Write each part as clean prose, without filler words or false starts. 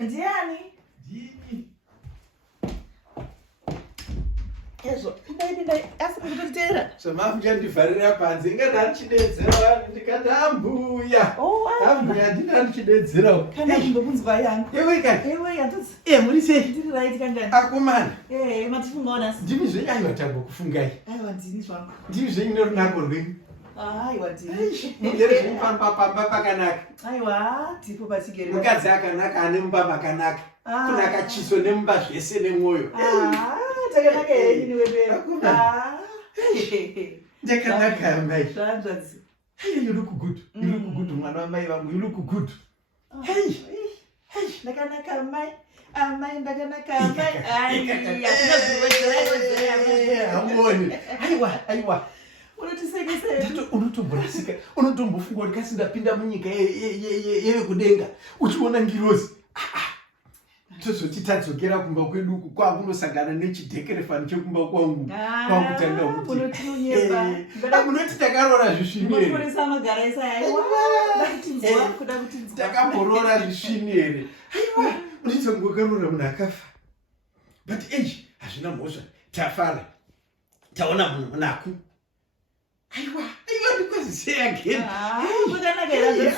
Ndiani? Ndini. Ezvo, pindai, asi kutotera. Zvamafuka ndivharira panze, ingada ndichidedzera ndikati ambuya. Ambuya ndina ndichidedzera. Kana ndobunzwa yangu. Ewe kani? Ewe yatotsi. Muri sei? Ndiri right kangani. Akomana. Matifungaona. Ndimi zvenyu aiwa tambokufungai. Aiwa ndini zvangu. Ndimi zvenyu norunako rwenyu. Aiwa ndini. Mugere zvenyu pamba pakanaka. Aiwa, tipo patigere. Mukadzi akanaka ane mumba makanaka. Kunaka chiso nemumba zvese nemwoyo. Takanaka here ini wewe. Ndakanaka mai. Zvanzvadzi. Hey, you look good. You look good, mwana wamai vangu. You look good. Hey. Ndakanaka mai. Amai ndakanaka mai. Amoni. Aiwa. Unotisekesei. Unotomborasika. Unotombofunga kuti kasi ndapinda munyika yekudenga. Uchiona ngirozi. Tozoti tadzokera kumba kwedu uku kwakunosangana nechidhekerefani chekumba kwangu. Kwakutanga kuti. Munoti takarora zvisvini here. Munoporesa magara esa aiwa. Ndakutinzwa kuda kutinzwa. Takamborora zvisvini here. Aiwa. Unitsangokarora munhu akafa. But hazvina mhosva. Tafara. Taona munhu munaku. Aiwa, ndikwazi say again. Kudanaka here.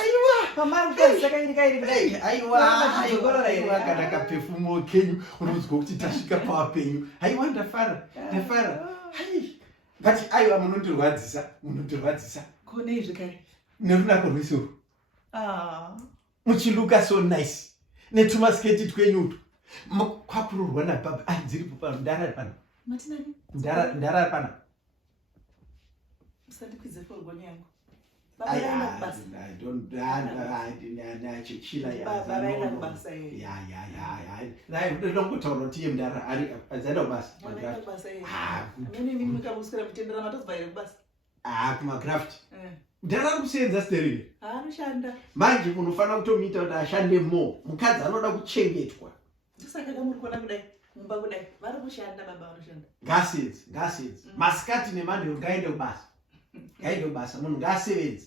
Pamarukazi sakairikairi kudai. Aiwa, kana kapefumo kenyu unonzwa kuti tasvika pawapenyu. Aiwa, ndafara. But aiwa, munondirwadzisa. Konei zvekare. Nerunako rwesoro. Muchiluka so nice. Netumasketi twenyutu. Kwakururwa nababa. Dziripo pano. Ndarari pano. Matinani? Ndarari pano. Usandikwidze folgoni yangu. I don't chichila ya. Baba vaenda kubasa here. Ya. Ndongotaura kuti mndara ari azaenda kubasa. Vaenda kubasa here. Mimi mukamusira mutendera matozva here kubasa. Kumagraft. Ndara kusenza stereo. Anoshanda. Manje unofanira kutomuita kuti ashande mo. Mukadzi anoda kuchengetwa. Saka kamuri kuona kudai. Mumba kudai. Vari kushanda baba vanoshanda. Gases. Masikati nemande ngaende kubasa. Ngaende kubasa. Munhu ngasevenze.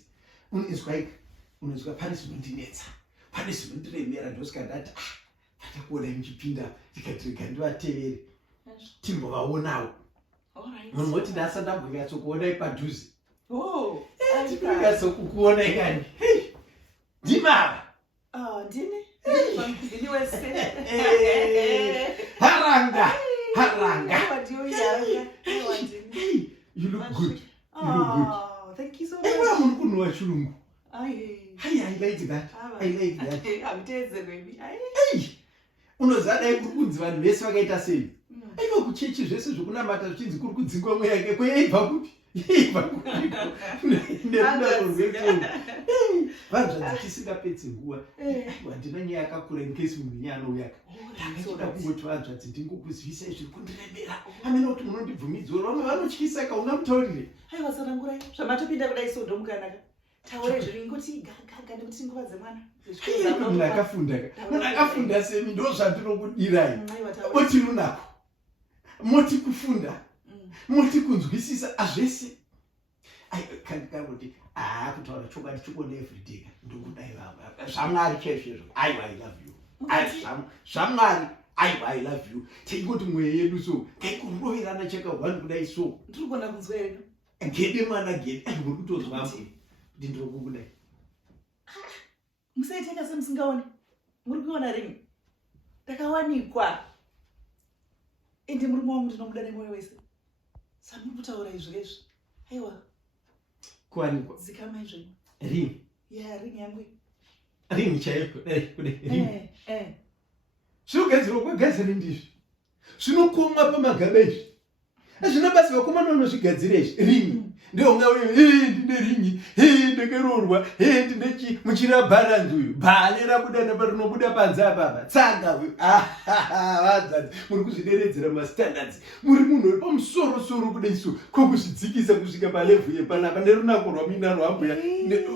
Unizwa punishment inetsa. Punishment remera ndosikandati. Atakuona muchipinda tikatirika ndivatevere. Timbovaonawo. Munhu woti ndasa ndambonyatsokuonai padhuze. Ndingatsokukuona ikani. Ndimava. Ndini? Ndini wese. Haranga. You look good. Thank you so much. Aiwa, munhu kunhuwa chirungu. I like that. Hamutedze baby. Unozadai kuri kunzi vanhu vese vakaita sei. Aiwa, kuchechi zvese zvokunamata zvichinzi kuri kudzingwa mweya yake kweyaibva kupi? Nerunako rwefoni. Vanzvadzi tisingapedzi nguva. Aiwa, ndina nyaya yakakura inkesi munhu nyaya anouyaka. Ndakachida kungoti vanzvadzi ndingokuzivisa zviri kundiremera. Hamena kuti munondibvumidzora. Vamwe vanotyisa kauna mutaurire. Aiwa, sanangurai. Zvamatopinda kudai sondo mukanaka. Taure zviri ngoti gaga nekuti nguva dzemwana. Munhu akafunda semi ndo zvandinokudirai. Oti runako. Moti kufunda. Moti kunzwisisa azvese. Kandikangoti kutaura chokwadi chokone everyday. Ndokudai vava. Zvamwari chezvo. Aiwa, I love you. Zvamwari. Aiwa, I love you. Teingoti mweya yedu so. Kaikuroverana chakahwani kudai so. Ndiri kuona kunzwa hedu. Gede mwana gede. Muri kutozwa hapo. Ndindiro kukudai. Musaitenga semusingaoni. Muri kuona ringi. Takawanikwa. Ende murume wangu ndinomuda nemwoyo wese. Samuri kutaura izvi. Aiwa. Kuwanikwa. Zikamai zvenyu. Ringi. Ringi yangu. Ringi chaiko. Ringi. Zvogadzirwa kwegazini ndizvi. Zvinokomwa pamagaba izvi. Hazvina basa vakomana vanozvigadzira izvi. Ringi. Ndio ngawe ndine ringi. Ndakarorwa. Ndine muchirabhara nzuyu. Bhale rabuda naparinobuda panze apa. Tsanga uyu. Vadzadzi. Muri kuzvideredzera mastandards. Muri munhu uri pamusoro kudai so. Kwokuzvidzikisa kusvika palevhu yepanapa nerunako rwamina rwambuya.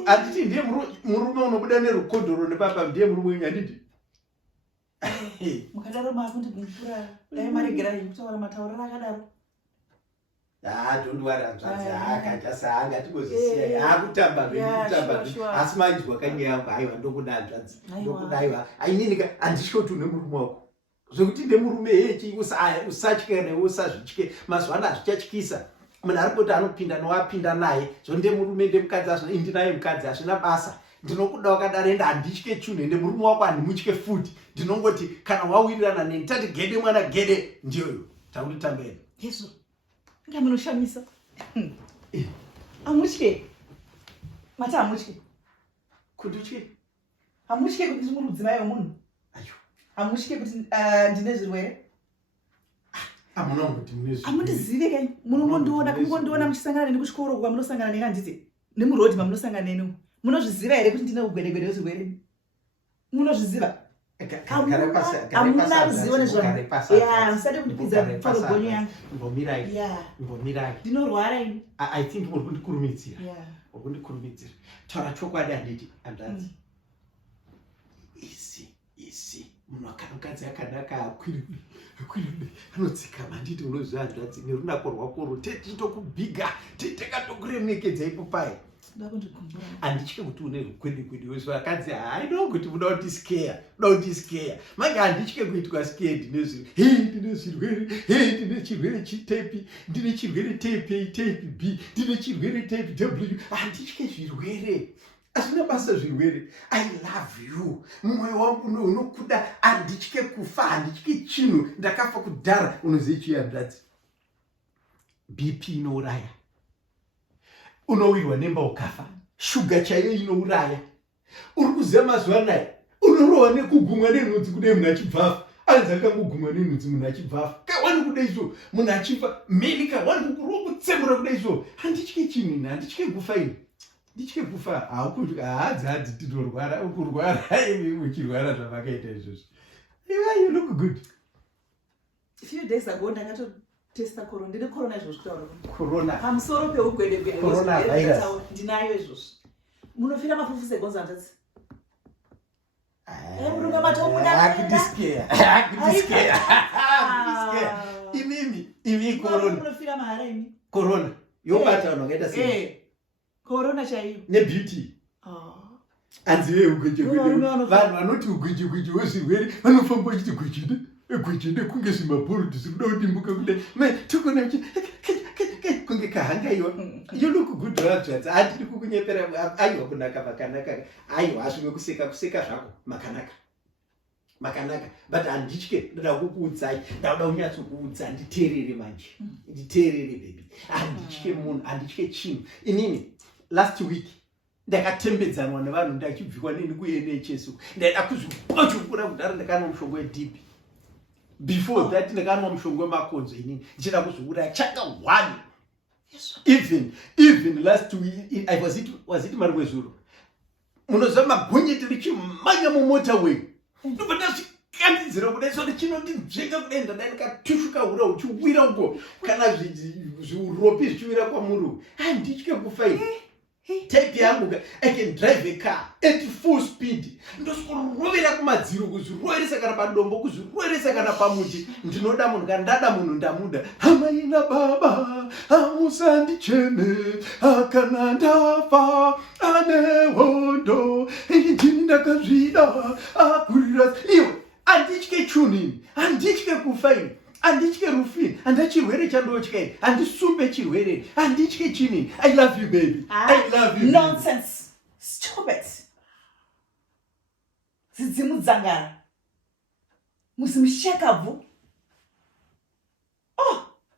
Handiti ndiye murume unobuda nerukodhoro nepapa ndiye murume wenyu handiti. Mukadaro makundibvura. Dai maregerai kutaura matauriro akadaro. Don't worry, akachasanga tikuzisiya akutamba kutamba asi manjwa kanyangu aiwa ndokudanzvadzi ndokudaiwa ainika andisho tune murume wako zvokuti nemurume hechi usatye newe usazvitye mazuva ano hazvichatyisa munhu ari kuti anopinda nowapinda naye zvonde murume ndemukadzi azvo indinaye mukadzi hazvina basa ndinokuda wakadaro ende handitye chunhu ende murume wako handimutye futi ndinongoti kana wawirirana neni tati gede mwana gede ndiyoyo takuti tambeni yesu nga munoshamisa amutye mati amutye kuti utye amutye kuti muri mudzimai wemunhu amutye kuti ndine zvirwere amundizive kai munongondiona muchisangana neni kuchikoro kwa munosangana neni handiti nemurodhi mamunosangana neni munozviziva here kuti ndine ugwedegwede wezvirwere munozviziva hamuna ruzivo nezvamusade kundipidza pfarogonyo yangu ndinorwara ini I think muri kundikurumidzira taura chokwadi handiti handanzi isi munhu akanokadzi akanaka akwirire anodzika manditi unoziva handanzi nerunako rwako titokubhiga tikatokuremekedza ipopai handitye kuti une rukwedekwede wesu akadzi haino kuti muda kuti scare mange handitye kuitwa scared ndine chirwere chitepi ndine chirwere tepi b ndine chirwere tepi w handitye zvirwere hazvina basa zvirwere I love you mwoyo wangu unokuda handitye kufa handitye chinhu ndakafa kudhara unozive chiyandatsi bp inouraya unowirwa nemba ukafa shuga chaiyo inouraya uri kuziva mazuva anaya unorohwa nekugumwa nenhunzi kudai munhu achibvafa anzi akangogumwa nenhunzi munhu achibvafa kawani kudai so munhu achifa mheni kawani kutsemura kudai so handitye chinhu ini handitye kufa ini nditye kufa haadzadzi tinorwara ukurwara imi muchirwara zvavakaita izvozvo you look good few days ago ndangatotesta corona ndine corona izvozvo corona pamusoro peugwedegwede coronavirus ndinayo izvozvo munofira mafufu segonzo handatsi murunga matomunafira imi corona munofira mahara imi corona yobata vanhu vakaita sei corona chaiyo nebeauty anzive ugwejegwede vanhu vanoti ugwejegweje wezvirwere vanofamba vachiti gwejede kunge zvimabhorudhi zviri kuda kudimbuka kudai tikona kunge kahangaiwa you look good razvadzi handiri kukunyepera aiwa kunaka makanaka aiwa hazvimwe kuseka zvako makanaka but handitye ndoda kukuudzai ndakuda kunyatsokuudza nditeerere manje nditeerere bebi handitye munhu handitye chinhu inini last week ndakatembedzanwa nevanhu ndachibvikwa neni kuNHS ndaida kuzvipochukura kudhara ndakanwa mushongo wedp before that ndakanwa mushongo wemakonzo inini ndichida kuzviuraya chaka 1 even last week was it marwezuro munoziva magonyeti richimhanya mumotorway ndobva ndazvikandidzira kudai so ndichinondinzvenga kudai ndadai ndikatushuka hura uchiwira uko kana zviuropi zvichiwira kwamuri handitye kufaini type yangu I can drive a car at full speed ndosikurovera kumadziro kuzviroveresa kana padombo kuzviroveresa kana pamuti ndinoda munhu kana ndada munhu ndamuda hamaina baba hamusandicheme kana ndafa ane hondo ndini ndakazvida akurira iwe handitye chunini handitye kufaini handitye rufini handa chirwere chandotyaini handisumbe chirwere handitye chinini I love you baby I love you nonsense stupid zidzimudzangara musimushakabvu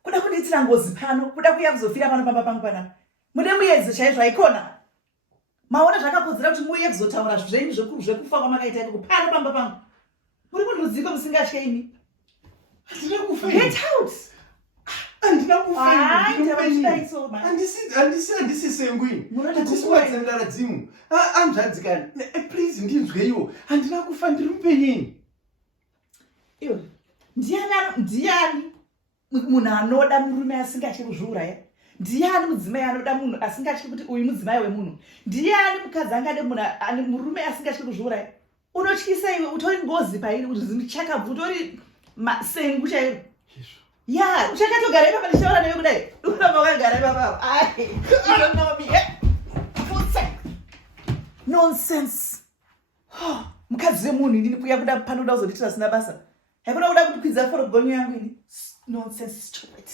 kuda kunditira ngozi pano kuda kuya kuzofira pano pamba pangu pana mune muyedzo chaizvo aikona maona zvakakodzera kuti muuye kuzotaura zvenyu zvikuru zvekufa kwamakaita ikoko pano pamba pangu muri kundirudziko musingatye imi get out handina kufahandisi sengwini handisiwadzendara dzimu anzvadzikani please ndinzweiwo handina kufa ndiri mupenyeni iwe ndiani munhu anoda murume asingatyi kuzviuraya ndiani mudzimai anoda munhu asingatyi kuti uyu mudzimai wemunhu ndiani mukadzi angade murume asingatyi kuzviuraya unotyisa iwe utori ngozi pairi kuti zimuchakabvu utori sengu chairo ya uchakatogara ipapa ndichaura newe kudai uramba wakagara ipapa ai you don't know me nonsense mukadzi wemunhu inini kuya kuda panoda kuzonditira sina basa haikuda kuda kuti kwidza foro gonyo yangu ini nonsense stupid